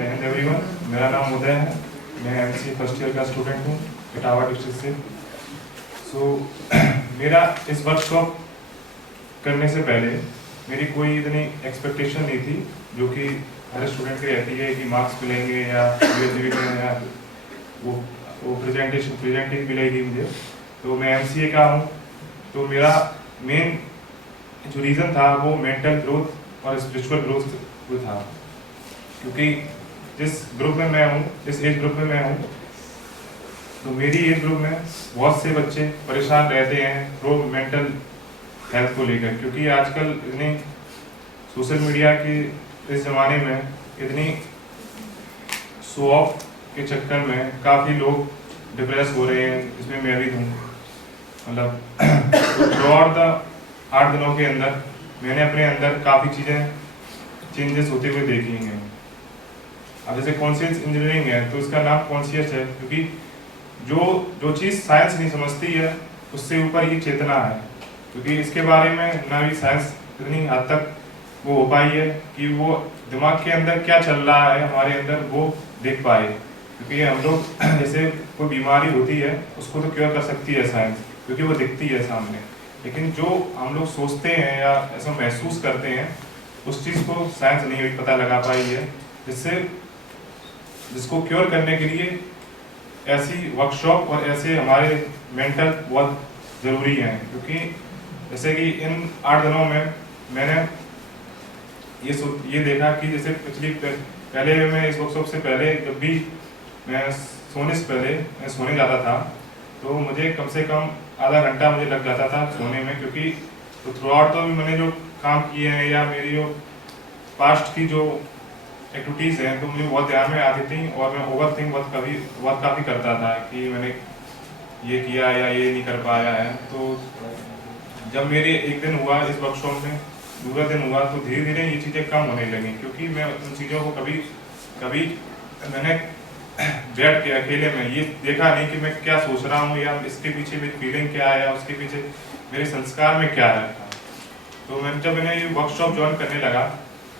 जय हिंद एवरीवन। मेरा नाम उदय है, मैं एमसीए फर्स्ट ईयर का स्टूडेंट हूँ इटावा डिस्ट्रिक्ट से। मेरा इस वर्कशॉप करने से पहले मेरी कोई इतनी एक्सपेक्टेशन नहीं थी जो कि हर स्टूडेंट की रहती है कि मार्क्स मिलेंगे या ग्रेजुएट या वो प्रेजेंटिंग मिलेगी मुझे। तो मैं एमसीए का हूँ, तो मेरा मेन जो रीज़न था वो मेंटल ग्रोथ और स्पिरिचुअल ग्रोथ को था, क्योंकि जिस ग्रुप में मैं हूँ, जिस एज ग्रुप में मैं हूँ, तो मेरी एज ग्रुप में बहुत से बच्चे परेशान रहते हैं प्रो मेंटल हेल्थ को लेकर, क्योंकि आजकल इतनी सोशल मीडिया के इस ज़माने में इतनी शो ऑफ के चक्कर में काफ़ी लोग डिप्रेस हो रहे हैं, इसमें मैं भी हूँ। मतलब थ्रू आउट द 8 दिनों के अंदर मैंने अपने अंदर काफ़ी चीज़ें चेंजेस होते हुए देखी हैं। अब जैसे कॉन्शियस इंजीनियरिंग है तो इसका नाम कॉन्शियस है, क्योंकि जो चीज़ साइंस नहीं समझती है उससे ऊपर ये चेतना है, क्योंकि इसके बारे में ना भी साइंस इतनी हद तक वो हो पाई है कि वो दिमाग के अंदर क्या चल रहा है हमारे अंदर वो देख पाए। क्योंकि हम लोग जैसे कोई बीमारी होती है उसको तो क्योर कर सकती है साइंस, क्योंकि वो दिखती है सामने, लेकिन जो हम लोग सोचते हैं या ऐसा महसूस करते हैं उस चीज़ को साइंस नहीं पता लगा पाई है, जिसको क्योर करने के लिए ऐसी वर्कशॉप और ऐसे हमारे मेंटर बहुत ज़रूरी हैं। क्योंकि जैसे कि इन 8 दिनों में मैंने ये देखा कि जैसे पहले मैं इस वर्कशॉप से पहले जब भी मैं सोने से पहले मैं सोने जाता था तो मुझे कम से कम आधा घंटा मुझे लग जाता था सोने में, क्योंकि तो थ्रू आउट तो मैंने जो काम किए हैं या मेरी जो पास्ट की जो एक्टिविटीज़ हैं तो मुझे बहुत ध्यान में आती थी और मैं ओवर थिंक बहुत काफ़ी करता था कि मैंने ये किया या ये नहीं कर पाया है। तो जब मेरे एक दिन हुआ इस वर्कशॉप में, दूसरा दिन हुआ, तो धीरे धीरे ये चीज़ें कम होने लगी, क्योंकि मैं उन चीज़ों को कभी मैंने बैठ के अकेले में ये देखा नहीं कि मैं क्या सोच रहा हूँ या इसके पीछे मेरी फीलिंग क्या है या उसके पीछे मेरे संस्कार में क्या है। तो मैंने ये वर्कशॉप ज्वाइन करने लगा,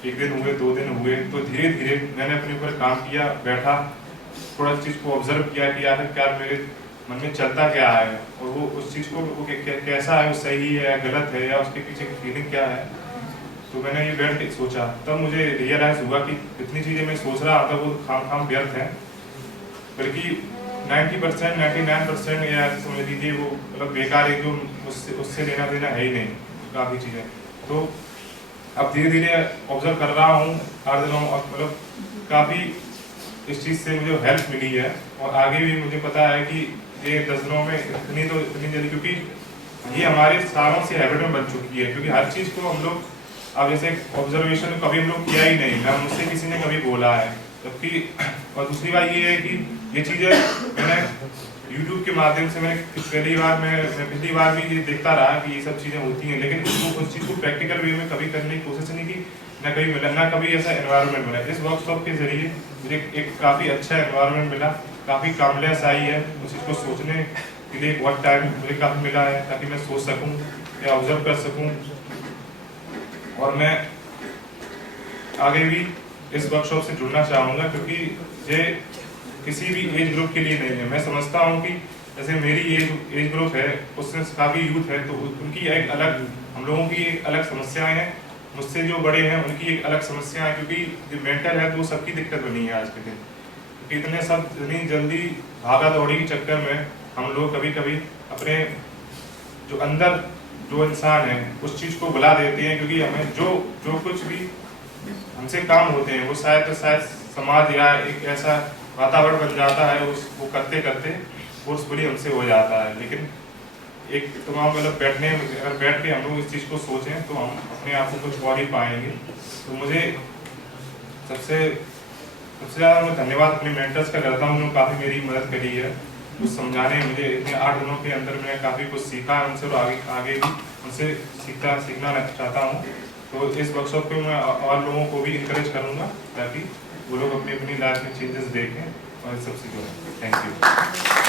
1 दिन हुए, 2 दिन हुए, तो धीरे धीरे मैंने अपने ऊपर काम किया, बैठा, थोड़ा चीज़ को ऑब्जर्व किया कि आखिर क्या मेरे मन में चलता क्या है और वो उस चीज़ को वो कैसा है, वो सही है या गलत है या उसके पीछे की फीलिंग क्या है। तो मैंने ये बैठ के सोचा, तब मुझे रियलाइज़ हुआ कि इतनी चीज़ें मैं सोच रहा था वो खाम व्यर्थ हैं, बल्कि 90% 99% या समझ लीजिए वो मतलब बेकार है, जो उससे लेना देना है ही नहीं काफ़ी चीज़ें। तो अब धीरे धीरे ऑब्जर्व कर रहा हूँ 8 दिनों, और मतलब काफ़ी इस चीज़ से मुझे हेल्प मिली है और आगे भी मुझे पता है कि ये 10 दिनों में इतनी जल्दी, क्योंकि ये हमारे सालों से हैबिट में बन चुकी है, क्योंकि हर चीज़ को हम लोग अब जैसे ऑब्जर्वेशन कभी हम लोग किया ही नहीं, ना मुझसे किसी ने कभी बोला है, जबकि और दूसरी बात ये है कि ये चीज़ें मैंने YouTube के माध्यम से मैं पिछली बार भी ये देखता रहा कि ये सब चीज़ें होती हैं, लेकिन उस चीज़ को प्रैक्टिकल वे में कभी करने की कोशिश नहीं की, ना कभी मिला, ना कभी ऐसा एनवायरनमेंट मिला। इस वर्कशॉप के जरिए मुझे एक काफ़ी अच्छा एनवायरनमेंट मिला, काफ़ी कामनेस आई है, उस चीज़ को सोचने के लिए बहुत टाइम मुझे काफ़ी मिला है ताकि मैं सोच सकूँ या ऑब्जर्व कर सकूँ, और मैं आगे भी इस वर्कशॉप से जुड़ना चाहूँगा, क्योंकि ये किसी भी एज ग्रुप के लिए नहीं है। मैं समझता हूँ कि जैसे मेरी एज ग्रुप है उसमें काफ़ी यूथ है, तो उनकी एक अलग, हम लोगों की एक अलग समस्याएं हैं, मुझसे जो बड़े हैं उनकी एक अलग समस्या है, क्योंकि जो मेंटल है तो सबकी दिक्कत बनी है आज के दिन, क्योंकि इतनी जल्दी भागा दौड़ी के चक्कर में हम लोग कभी अपने जो अंदर जो इंसान है उस चीज़ को बुला देते हैं, क्योंकि हमें जो कुछ भी हमसे काम होते हैं वो शायद समाज या एक ऐसा वातावरण बन जाता है, उसको करते करते फोर्सफुली हमसे हो जाता है। लेकिन एक तमाम मतलब अगर बैठ के हम लोग इस चीज़ को सोचें तो हम अपने आप को कुछ और ही पाएंगे। तो मुझे सबसे ज़्यादा मैं धन्यवाद अपने मेंटर्स का करता हूँ, उन्होंने काफ़ी मेरी मदद करी है कुछ समझाने। मुझे इतने 8 दिनों के अंदर मैं काफ़ी कुछ सीखा है उनसे, और आगे भी उनसे सीखना चाहता हूँ। तो इस वर्कशॉप पे मैं और लोगों को भी इंकरेज करूँगा ताकि वो लोग अपनी लाइफ में चेंजेस देखें और इस सब चीज़ों में। Thank you.